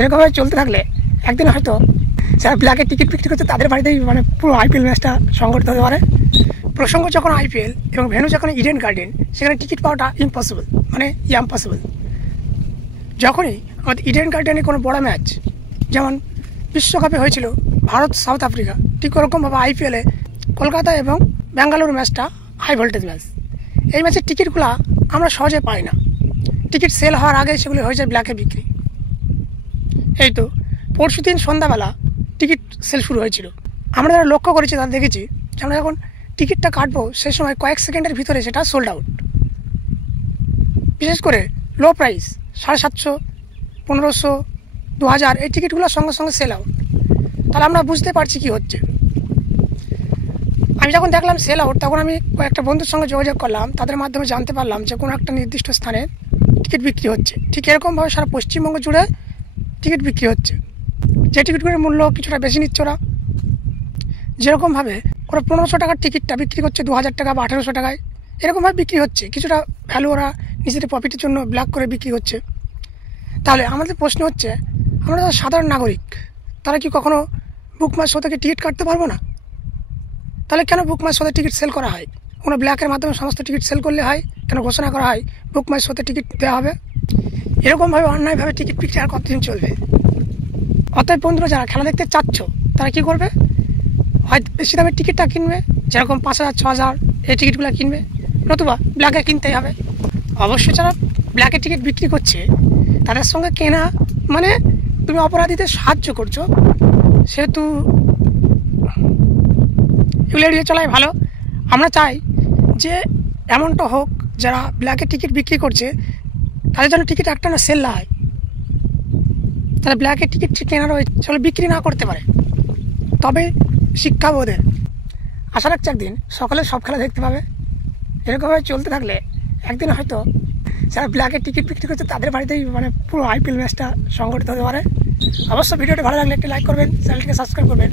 এরকমভাবে চলতে থাকলে একদিন হয়তো যারা ব্ল্যাকের টিকিট বিক্রি করছে তাদের বাড়িতেই পুরো আইপিএল ম্যাচটা সংগঠিত হতে পারে। প্রসঙ্গ যখন আইপিএল এবং ভেন্যু যখন ইডেন গার্ডেন, সেখানে টিকিট পাওয়াটা ইম্পসিবল, ইম্পসিবল। যখনই আমাদের ইডেন গার্ডেনে কোনো বড় ম্যাচ, যেমন বিশ্বকাপে হয়েছিল ভারত সাউথ আফ্রিকা, ঠিক ওরকমভাবে আইপিএলে কলকাতা এবং ব্যাঙ্গালোর ম্যাচটা হাই ভোল্টেজ ম্যাচ। এই ম্যাচের টিকিটগুলো আমরা সহজে পাই না, টিকিট সেল হওয়ার আগে সেগুলো হয়ে যায় ব্ল্যাকে বিক্রি। এই তো পরশু দিন সন্ধ্যাবেলা টিকিট সেল শুরু হয়েছিল। আমরা যারা লক্ষ্য করেছি তারা দেখেছি যে আমরা যখন টিকিটটা কাটবো সেই সময় কয়েক সেকেন্ডের ভিতরে সেটা সোল্ড আউট। বিশেষ করে লো প্রাইস 750, 1500, 2000 এই টিকিটগুলোর সঙ্গে সঙ্গে সেল আউট। তাহলে আমরা বুঝতে পারছি কি হচ্ছে। আমি যখন দেখলাম সেল আউট, তখন আমি কয়েকটা বন্ধুর সঙ্গে যোগাযোগ করলাম, তাদের মাধ্যমে জানতে পারলাম যে কোনো একটা নির্দিষ্ট স্থানে টিকিট বিক্রি হচ্ছে। ঠিক এরকমভাবে সারা পশ্চিমবঙ্গ জুড়ে টিকিট বিক্রি হচ্ছে। যে টিকিটগুলির মূল্য কিছুটা বেশি নিচ্ছে ওরা, যেরকমভাবে ওরা 1500 টাকার টিকিটটা বিক্রি করছে 2000 টাকা বা 1800 টাকায়, এরকমভাবে বিক্রি হচ্ছে। কিছুটা ভ্যালু ওরা নিজেদের প্রফিটের জন্য ব্ল্যাক করে বিক্রি হচ্ছে। তাহলে আমাদের প্রশ্ন হচ্ছে, আমরা যারা সাধারণ নাগরিক, তারা কি কখনো বুক মাই শো থেকে টিকিট কাটতে পারবো না? তাহলে কেন বুক মাই শোতে টিকিট সেল করা হয়? কোনো ব্ল্যাকের মাধ্যমে সমস্ত টিকিট সেল করলে হয়, কেন ঘোষণা করা হয় বুক মাই শোতে টিকিট দেওয়া হবে? এরকমভাবে অন্যায়ভাবে টিকিট বিক্রি আর কতদিন চলবে? অতএব বন্ধুরা, যারা খেলা দেখতে চাচ্ছ তারা কী করবে? হয় বেশি দামের টিকিটটা কিনবে, যেরকম 5000, 6000 এই টিকিটগুলো কিনবে, নতুবা ব্ল্যাকে কিনতেই হবে। অবশ্যই যারা ব্ল্যাকের টিকিট বিক্রি করছে তাদের সঙ্গে কেনা তুমি অপরাধীদের সাহায্য করছো, সেহেতু এগুলো এড়িয়ে চলাই ভালো। আমরা চাই যে এমনটা হোক, যারা ব্ল্যাকের টিকিট বিক্রি করছে তাদের জন্য টিকিট একটা না সেল না হয়, তারা ব্ল্যাকের টিকিট কেনার সেগুলো বিক্রি না করতে পারে। তবে শিক্ষাবোধের আশা রাখছি একদিন সকালে সব খেলা দেখতে পাবে। এরকমভাবে চলতে থাকলে একদিন হয়তো যারা ব্ল্যাকের টিকিট বিক্রি করছে তাদের বাড়িতেই পুরো আইপিএল ম্যাচটা সংগঠিত হতে পারে। অবশ্য ভিডিওটি ভালো লাগলে একটি লাইক করবেন, চ্যানেলটিকে সাবস্ক্রাইব করবেন।